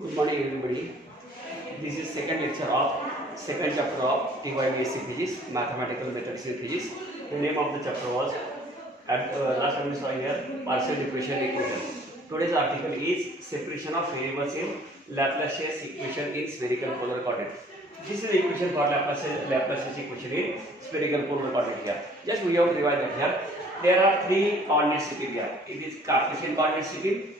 Good morning, everybody. This is second lecture of second chapter of TYBSc Physics, Mathematical Methods in Physics. The name of the chapter was at last time we saw here partial differential equations. Today's article is separation of variables in Laplace's equation in spherical polar coordinate. This is the equation for Laplace's equation in spherical polar coordinate here. Just we have to revise that here. There are three coordinate system here. It is Cartesian coordinate system,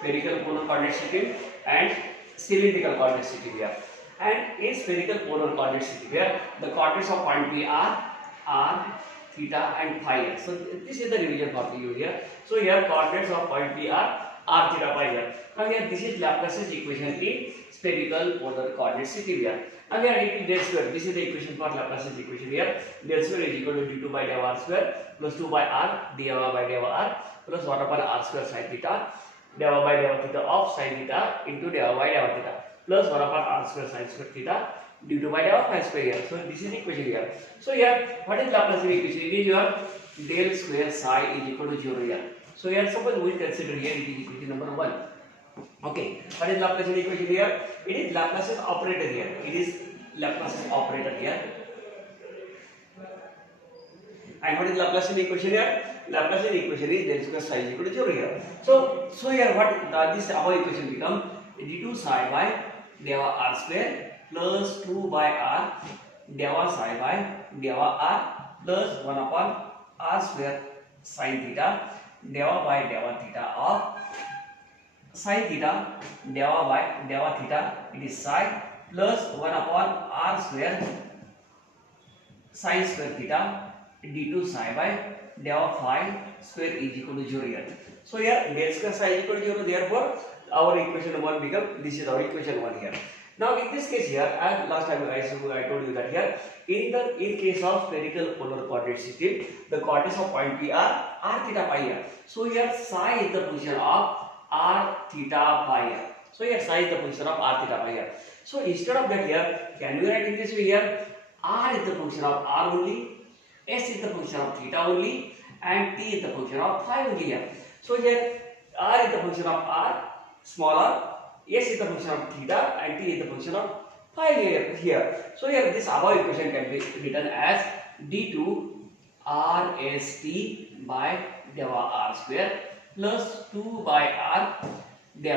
spherical polar coordinate system, and cylindrical coordinate system here. And in spherical polar coordinate system here, the coordinates of point P are r, theta, and phi here. So this is the revision for you here. So here coordinates of point P are r, theta, phi here. Now here this is Laplace's equation in spherical polar coordinate system here. Now here it is del square. This is the equation for Laplace's equation here. Del square is equal to d2 by del r square plus 2 by r dα by dα r plus 1 upon r square sin theta dα by dα theta of sin theta into dα by dα theta plus 1 upon r square sin square theta d2 by dα phi square here. So this is the equation here. So here what is Laplace's equation? It is your del square psi is equal to 0 here. So here suppose we consider here it is equation number 1. Okay, what is Laplace's equation here? It is Laplace's operator here. It is Laplace's operator here. And what is Laplace's equation here? Laplace's equation is del square psi is equal to 0 here. So here what this our equation become d2 psi by dα r square plus 2 by r dα psi by dα r plus 1 upon r square sin theta dα by dα theta of sin theta dα by dα theta, it is psi plus 1 upon r square sin square theta d2 psi by dα phi square is equal to 0 here. So here del square psi is equal to 0, therefore our equation 1 become, this is our equation 1 here. Now in this case here, as last time I told you that here in case of spherical polar coordinate system, the coordinates of point P are r theta phi here. So here psi is the position of r theta phi here. So here psi is the position of r theta phi here. So instead of that here, can we write in this way here? R is the function of r only, s is the function of theta only, and t is the function of phi only here. So here r is the function of r, small r, s is the function of theta, and t is the function of phi here. So here this above equation can be written as d2 rst by dα r square plus 2 by r dα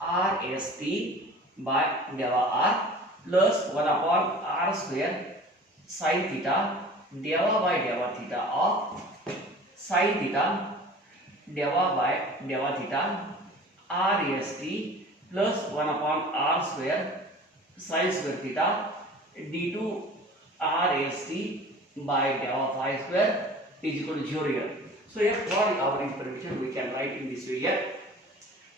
rst by dα r plus 1 upon r square sin theta dα by dα theta of sin theta dα by dα theta rst plus 1 upon r square sin square theta d2 rst by dα phi square is equal to 0 here. So here for our information we can write in this way here.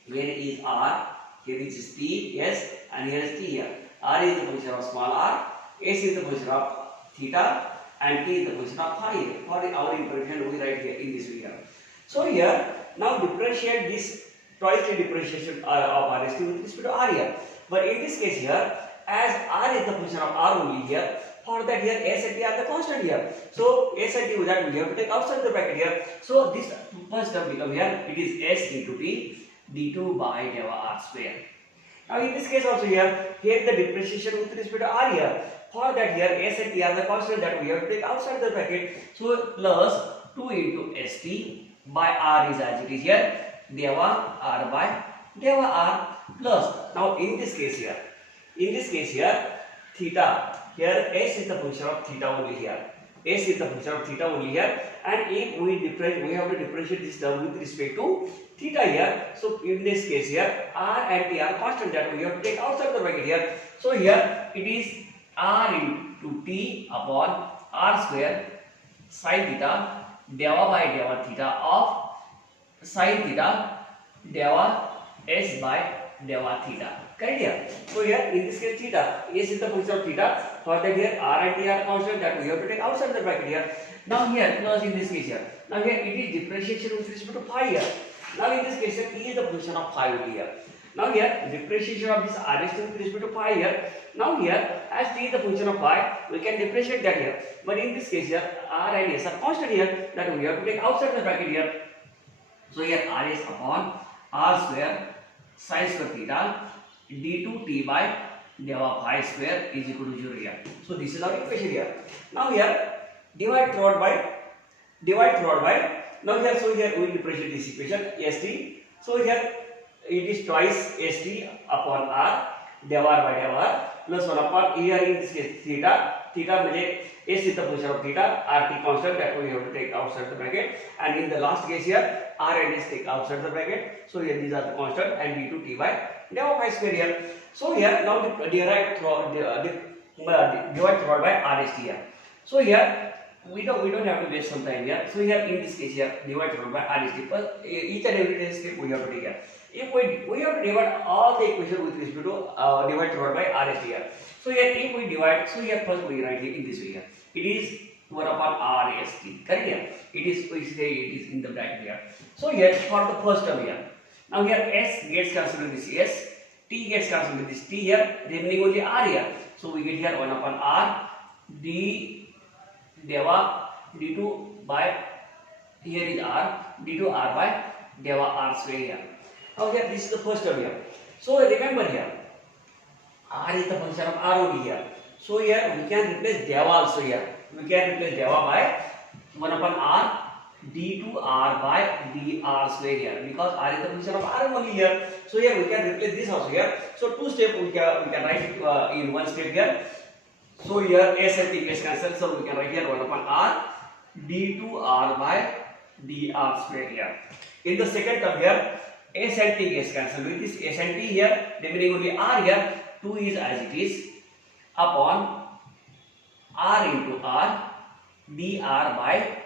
Here is r, here is t, s, and here is t here. R is the position of small r, s is the position of theta, and t is the position of phi here. For our information we write here in this way here. So here now differentiate this twice differentiation of rst with respect to r here. But in this case here, as r is the position of r only here, for that here s and t are the constant here. So s and t that we have to take outside the bracket here. So this first term become here, it is s into t d2 by dα r square. Now in this case also here the differentiation with respect to r here. For that here s and t are the constant that we have to take outside the bracket. So plus 2 into st by r is as it is here dα r by dα r plus. Now in this case here theta, here s is the function of theta only here. S is the function of theta only here, and if we have to differentiate this term with respect to theta here. So in this case here r and t are constant that we have to take outside the bracket here. So here it is r into t upon r square sin theta dα by dα theta of sin theta dα s by dα theta. Correct here. So here in this case theta, s is the function of theta. For that here r and t are constant that we have to take outside the bracket here. Now here plus in this case here. Now here it is differentiation with respect to phi here. Now in this case here t is the function of phi only here. Now here differentiation of this rst with respect to phi here. Now here as t is the function of phi, we can differentiate that here. But in this case here r and s are constant here that we have to take outside the bracket here. So here r is upon r square sin square theta d2t by delta phi square is equal to 0 here. So this is our equation here. Now here divide throughout by now here, so here we will represent this equation st. So here it is twice st upon r delta r by delta r plus 1 upon here in this case theta means s is the position of theta, rt constant, that we have to take outside the bracket, and in the last case here r and s take outside the bracket. So here these are the constant and d2t by delta phi square here. So here now divide throughout by rst here. So here we don't have to waste some time here. So here in this case here divide throughout by rst, but each and every step we have to take here. If we have to divide all the equation with respect to divide throughout by rst here. So here if we divide, so here first we write it in this way here. It is 1 upon rst, correct here. It is, we say it is in the bracket here. So here for the first term here. Now here s gets cancelled with this s, t gets cancelled with this t here, remaining only r here. So we get here 1 upon r d delta d2 by, here is r, d2 r by delta r square here. Now here this is the first term here. So remember here r is the function of r only here. So here we can replace delta also here. We can replace delta by 1 upon r d2 r by dr square here, because r is the function of r only here. So here we can replace this also here. So two step we can write it in one step here. So here s and t gets cancelled, so we can write here 1 upon r d2 r by dr square here. In the second term here s and t gets cancelled with this s and t here, remaining only r here. 2 is as it is upon r into r dr by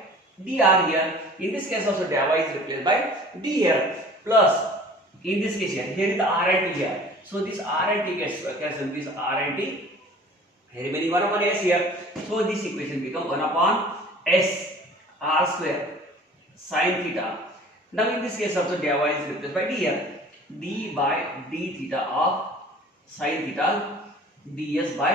dr here. In this case also delta is replaced by d here, plus in this case here is the r and t here. So this r and t gets cancelled, this r and t, remaining 1 upon s here. So this equation becomes 1 upon s r square sin theta. Now in this case also delta is replaced by d here, d by d theta of sin theta ds by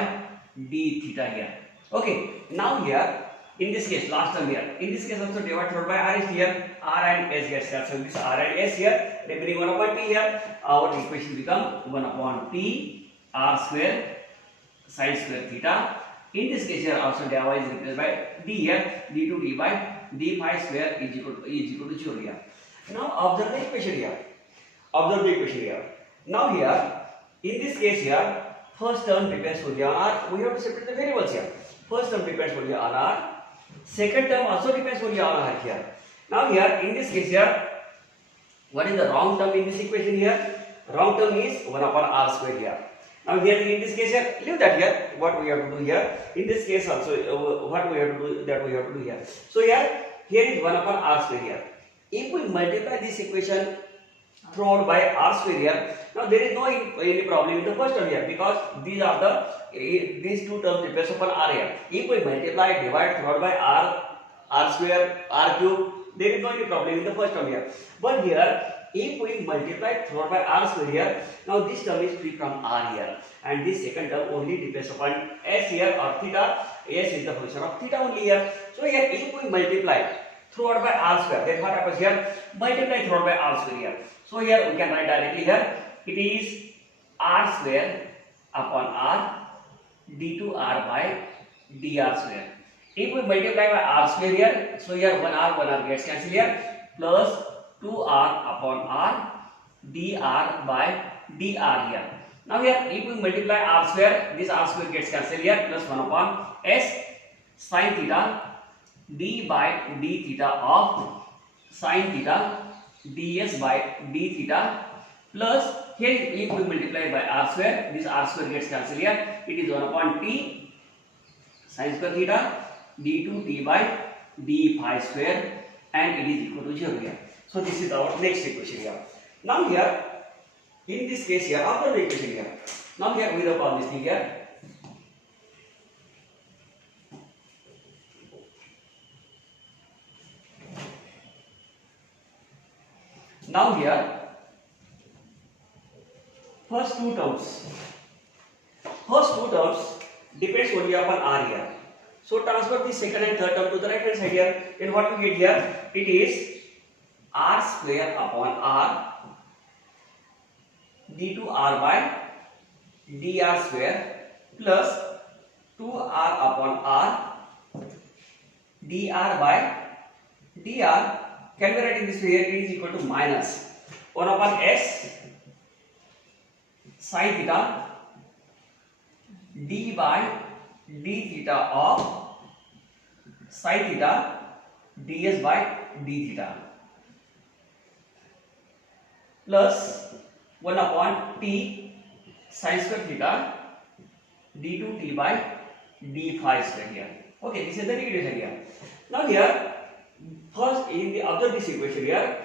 d theta here. Okay, now here in this case last term here, in this case also divide throughout by r is here, r and s gets cancelled, this r and s here, remaining 1 upon t here. Our equation become 1 upon t r square sin square theta. In this case here also delta is replaced by d here, d2 d by d phi square is equal to 0 here. Now observe the equation here. Now here in this case here first term depends only on r. We have to separate the variables here. First term depends only on r, second term also depends only on r here. Now here in this case here, what is the wrong term in this equation here? Wrong term is 1 upon r square here. Now here in this case here, leave that here. What we have to do here, in this case also what we have to do, that we have to do here. So here is 1 upon r square here. If we multiply this equation throughout by r square here, now there is no any problem in the first term here, because these are the these two terms depends upon r here. If we multiply divide throughout by r square, r cube, there is no any problem in the first term here. But here if we multiply throughout by r square here, now this term is free from r here, and this second term only depends upon s here or theta. S is the function of theta only here. So here if we multiply throughout by r square, then what happens here? Multiply throughout by r square here. So here we can write directly here, it is r square upon r d2 r by dr square. If we multiply by r square here, so here 1r gets cancelled here, plus 2r upon r dr by dr here. Now here if we multiply r square, this r square gets cancelled here, plus 1 upon s sin theta d by d theta of sin theta ds by d theta, plus here if we multiply by r square, this r square gets cancelled here, it is 1 upon t sin square theta d2 t by d phi square, and it is equal to 0 here. So this is our next equation here. Now here in this case here, after the equation here, now here we rub all this thing here. Now here first two terms depends only upon r here. So transfer the second and third term to the right hand side here. Then what we get here? It is r square upon r d2r by dr square plus 2r upon r dr by dr can be written this way. Here it is equal to minus 1 upon s sin theta d by d theta of sin theta ds by d theta plus 1 upon t sin square theta d2t by d phi square here. Okay, this is the negative side here. Now here, first in the observe this equation here.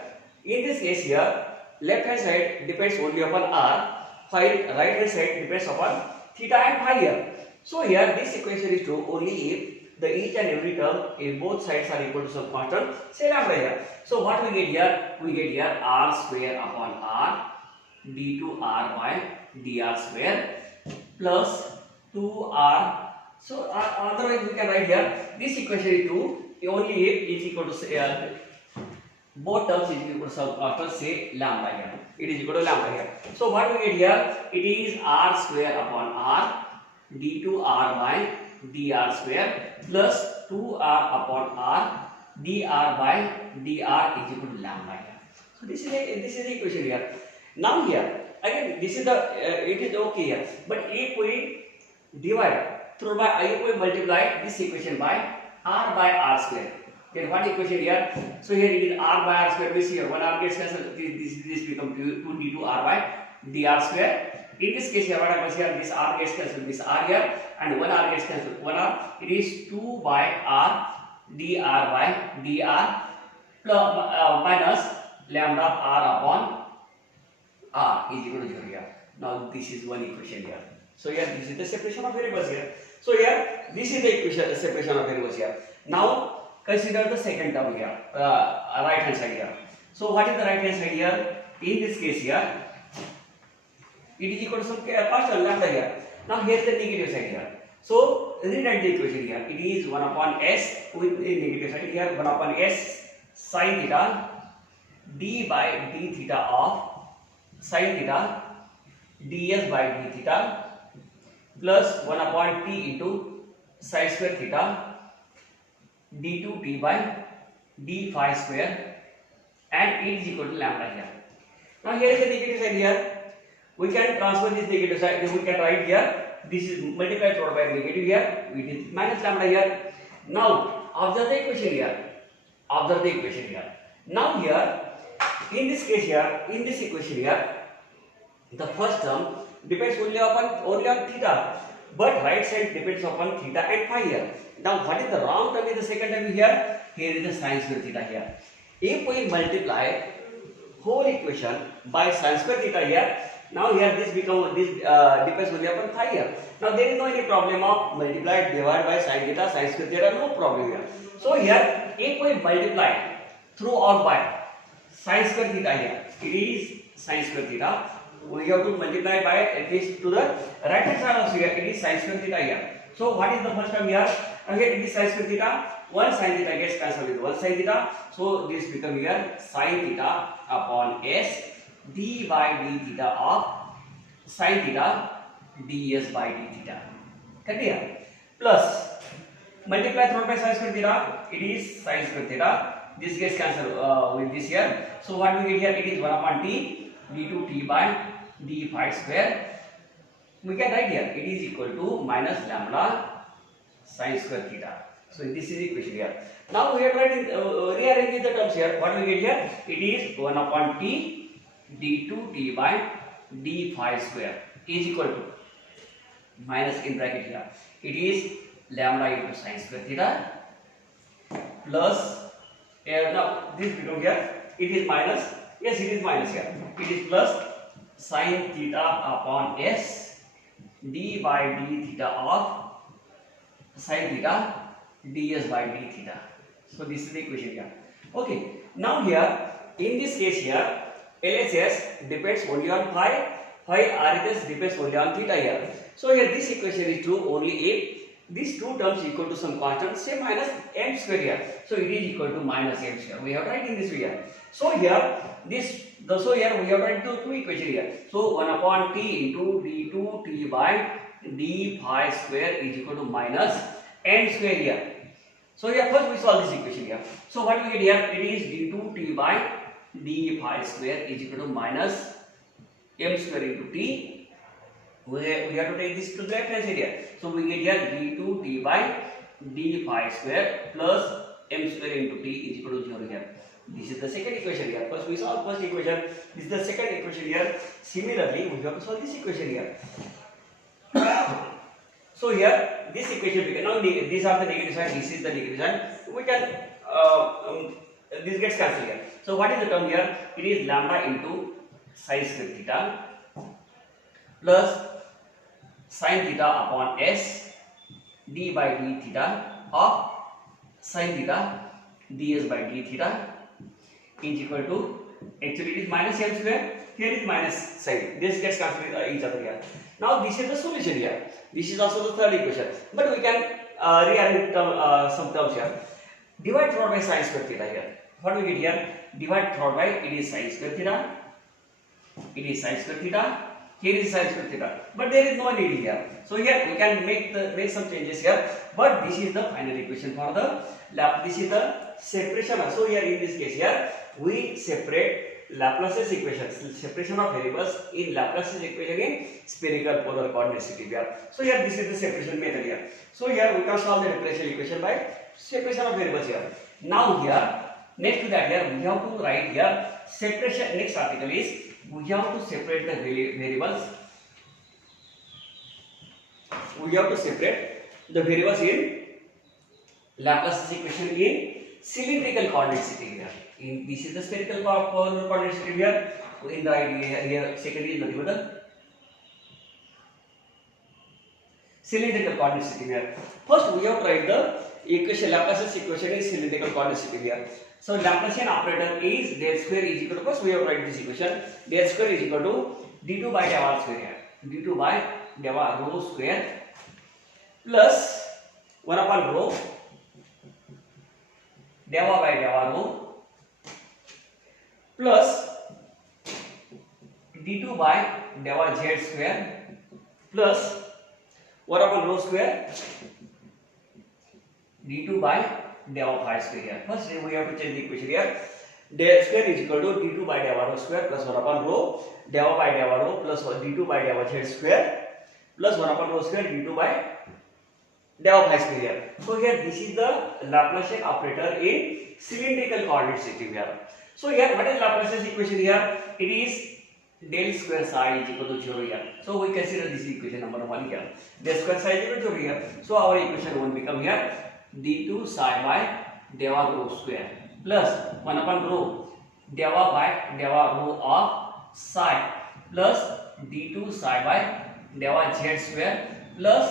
In this case here, left hand side depends only upon r, while right hand side depends upon theta and phi here. So here this equation is true only if the each and every term in both sides are equal to some constant, say lambda here. So what we get here? We get here r square upon r d2r by dr square plus 2r. So otherwise we can write here this equation is true only if is equal to both terms is equal to some constant, say lambda here. It is equal to lambda here. So what we get here? It is r square upon r d2r by dr square plus 2r upon r dr by dr is equal to lambda here. So this is the equation here. Now here again this is the it is okay here, but if we divide through by if we multiply this equation by r by r square, then what equation here? So here it is r by r square means here 1 r gets cancelled, this become 2 d2 r by dr square. In this case here what happens here, this r gets cancelled, this r here, and 1 r gets cancelled, 1 r, it is 2 by r dr by dr plus minus lambda r upon r is equal to 0 here. Now this is one equation here. So here this is the separation of variables here. So here this is the equation separation of variables here. Now consider the second term here, right hand side here. So what is the right hand side here? In this case here, it is equal to some constant lambda here. Now here is the negative side here. So rewrite the equation here. It is 1 upon s with the negative side here, 1 upon s sin theta d by d theta of sin theta ds by d theta plus 1 upon t into sin square theta d2t by d phi square, and it is equal to lambda here. Now here is the negative side here. We can transfer this negative side. We can write here this is multiplied by negative here. We did minus lambda here. Now observe the equation here. Observe the equation here. Now here in this case here, in this equation here, the first term depends only on theta, but right side depends upon theta and phi here. Now what is the wrong term in the second term here? Here is the sin square theta here. If we multiply whole equation by sin square theta here, now here this depends only upon phi here. Now there is no any problem of multiply divide by sin theta, sin square theta, no problem here. So here if we multiply throughout by sin square theta here, it is sin square theta. We have to multiply by this to the right hand side also here, it is sin square theta here. So what is the first term here? Here it is sin square theta. One sin theta gets cancelled with one sin theta. So this become here sin theta upon s d by d theta of sin theta ds by d theta. Clear? Plus multiply through by sin square theta, it is sin square theta. This gets cancelled with this here. So what we get here? It is 1 upon t d2t by d phi square. We can write here it is equal to minus lambda sin square theta. So this is the equation here. Now we are writing rearranging the terms here. What we get here? It is 1 upon t d2t by d phi square is equal to minus in bracket here. It is lambda into sin square theta plus now this become here. It is minus. Yes, it is minus here. It is plus sin theta upon s d by d theta of sin theta ds by d theta. So this is the equation here. Okay. Now here in this case here, LHS depends only on phi, while RHS depends only on theta here. So here this equation is true only if these two terms equal to some constant, say minus m square here. So it is equal to minus m square. We have to write in this way here. So here so here we have to write two equation here. So 1 upon t into d2 t by d phi square is equal to minus m square here. So here first we solve this equation here. So what we get here? It is d2 t by d phi square is equal to minus m square into t. We have to take this to the left hand side here. So we get here d2 t by d phi square plus m square into t is equal to 0 here. This is the second equation here. First we solve first equation. This is the second equation here. Similarly, we have to solve this equation here. So here this equation we can now these are the negative sign. This is the negative sign. We can this gets cancelled here. So what is the term here? It is lambda into sin square theta plus sin theta upon s d by d theta of sin theta ds by d theta is equal to, actually it is minus m square, here is minus sin. This gets cancelled each other here. Now this is the solution here. This is also the third equation, but we can rearrange some terms here. Divide throughout by sin square theta here. What we get here? Divide throughout by, it is sin square theta. It is sin square theta. Here is sin square theta, but there is no need here. So here we can make some changes here. But this is the final equation for the this is the separation. So here in this case here we separate Laplace's equation, separation of variables in Laplace's equation in spherical polar coordinate system here. So here this is the separation method here. So here we can solve the differential equation by separation of variables here. Now here next to that here we have to write here separation. Next article is we have to separate the variables. We have to separate the variables in Laplace's equation in cylindrical coordinate system here. This is the spherical polar coordinate system here. In the idea here, second is nothing but the cylindrical coordinate system here. First, we have to write the equation, Laplace's equation in cylindrical coordinate system here. So Laplacian operator is del square is equal to, first we have to write this equation, del square is equal to d2 by del r square here, d2 by del rho square plus 1 upon rho del by del rho plus d2 by del z square plus 1 upon rho square d2 by del phi square here. First we have to change the equation here. Del square is equal to d2 by del rho square plus 1 upon rho del by del rho plus d2 by del z square plus 1 upon rho square d2 by del phi square here. So here this is the Laplacian operator in cylindrical coordinate system here. So here what is Laplace's equation here? It is del square psi is equal to 0 here. So we consider this equation number 1 here. Del square psi is equal to 0 here. So our equation 1 become here d2 psi by del rho square plus 1 upon rho del by del rho of psi plus d2 psi by del z square plus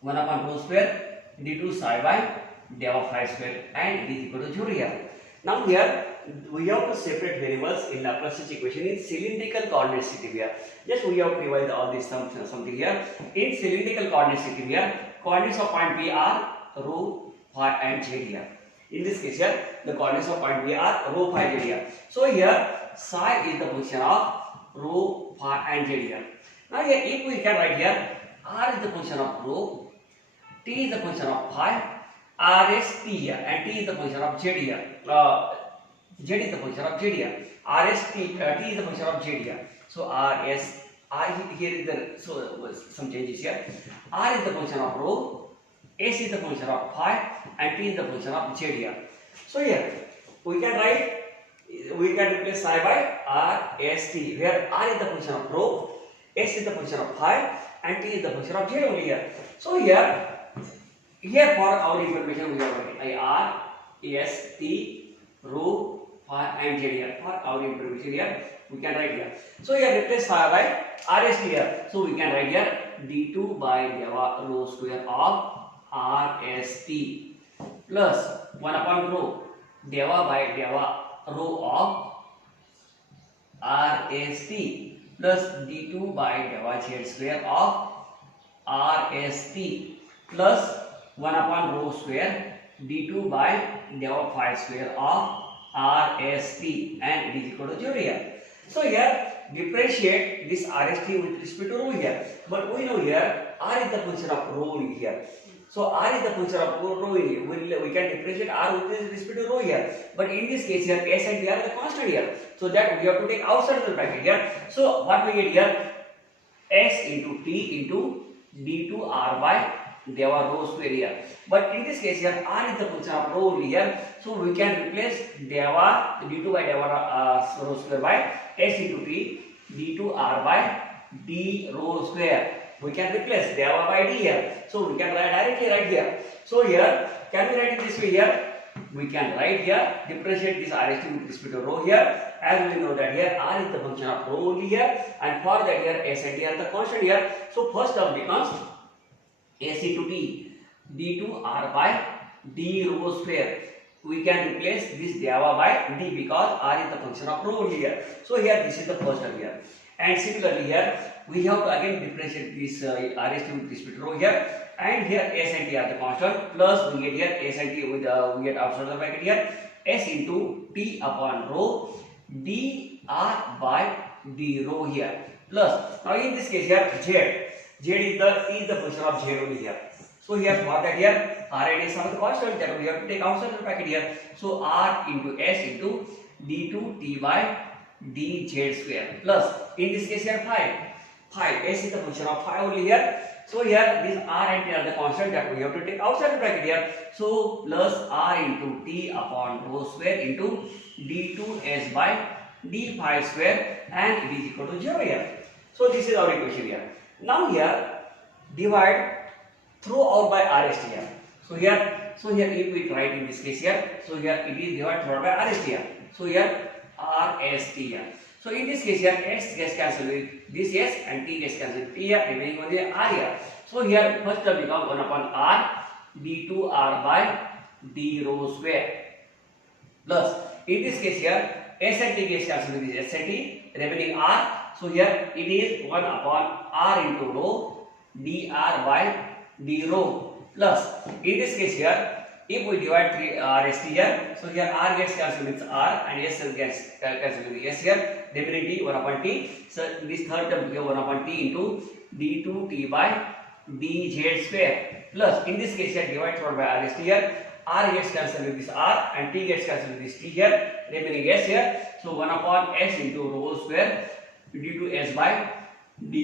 1 upon rho square d2 psi by del phi square, and it is equal to 0 here. Now here we have to separate variables in Laplace's equation in cylindrical coordinate system here. Just we have to revise all this something here. In cylindrical coordinate system here, coordinates of point P are rho, phi and z here. In this case here, the coordinates of point P are rho, phi, z here. So here psi is the function of rho, phi and z here. Now here if we can write here r is the function of rho, t is the function of phi, r is t here, and t is the function of z here. Z is the function of z here. R is t, t is the function of z here. So r is I here is the some changes here. R is the function of rho, S is the function of phi, and T is the function of z here. So here we can replace psi by R S T, where R is the function of rho, S is the function of phi, and T is the function of z only here. So here for our information we have written R S T rho, phi and z here. For our information here we can write here. So here replace phi by R S T here. So we can write here d2 by del rho square of R S T plus 1 upon rho del by del rho of R S T plus d2 by del z square of R S T plus 1 upon rho square d2 by dou phi square of RST, and it is equal to 0 here. So here differentiate this RST with respect to rho here, but we know here R is the function of rho here. So R is the function of rho here. We can differentiate R with respect to rho here, but in this case here S and T are the constant here, so that we have to take outside the bracket here. So what we get here, S into T into d2 R by dou rho square here. But in this case here R is the function of rho only here, so we can replace d2 by dou rho square by S into T d2 R by d rho square. We can replace dou by d here, so we can directly write here. So here can we write it this way here? We can write here, differentiate this RST with respect to rho here, as we know that here R is the function of rho only here, and for that here S and T are the constant here. So first term becomes S into T d2 R by d rho square. We can replace this dou by d because R is the function of rho only here. So here this is the first term here, and similarly here we have to again differentiate this RST with respect to rho here, and here S and T are the constant, plus we get here S and T with we get outside the bracket here S into T upon rho d R by d rho here, plus now in this case here Z is the function of Z only here. So here for that here R and S are the constant, that we have to take outside the bracket here. So R into S into d2 T by dz square, plus in this case here phi S is the function of phi only here. So here this R and T are the constant, that we have to take outside the bracket here. So plus R into T upon rho square into d2 S by d phi square, and it is equal to 0 here. So this is our equation here. Now here divide throughout by RST here. So here if we write in this case here, so here it is divided throughout by RST here. So here RST here. So in this case here S gets cancelled with this S and T gets cancelled with T here, remaining only R here. So here first term become 1 upon R d2 R by d rho square, plus in this case here S and T gets cancelled with this S and T, remaining R. So here it is 1 upon R into rho dr by d rho, plus in this case here if we divide RST here, so here R gets cancelled with R and S gets cancelled with S here, remaining T 1 upon T. So this third term became 1 upon T into d2 T by dz square, plus in this case here divide throughout by RST here, R gets cancelled with this R and T gets cancelled with this T here, remaining S here. So 1 upon S into rho square d2 S by d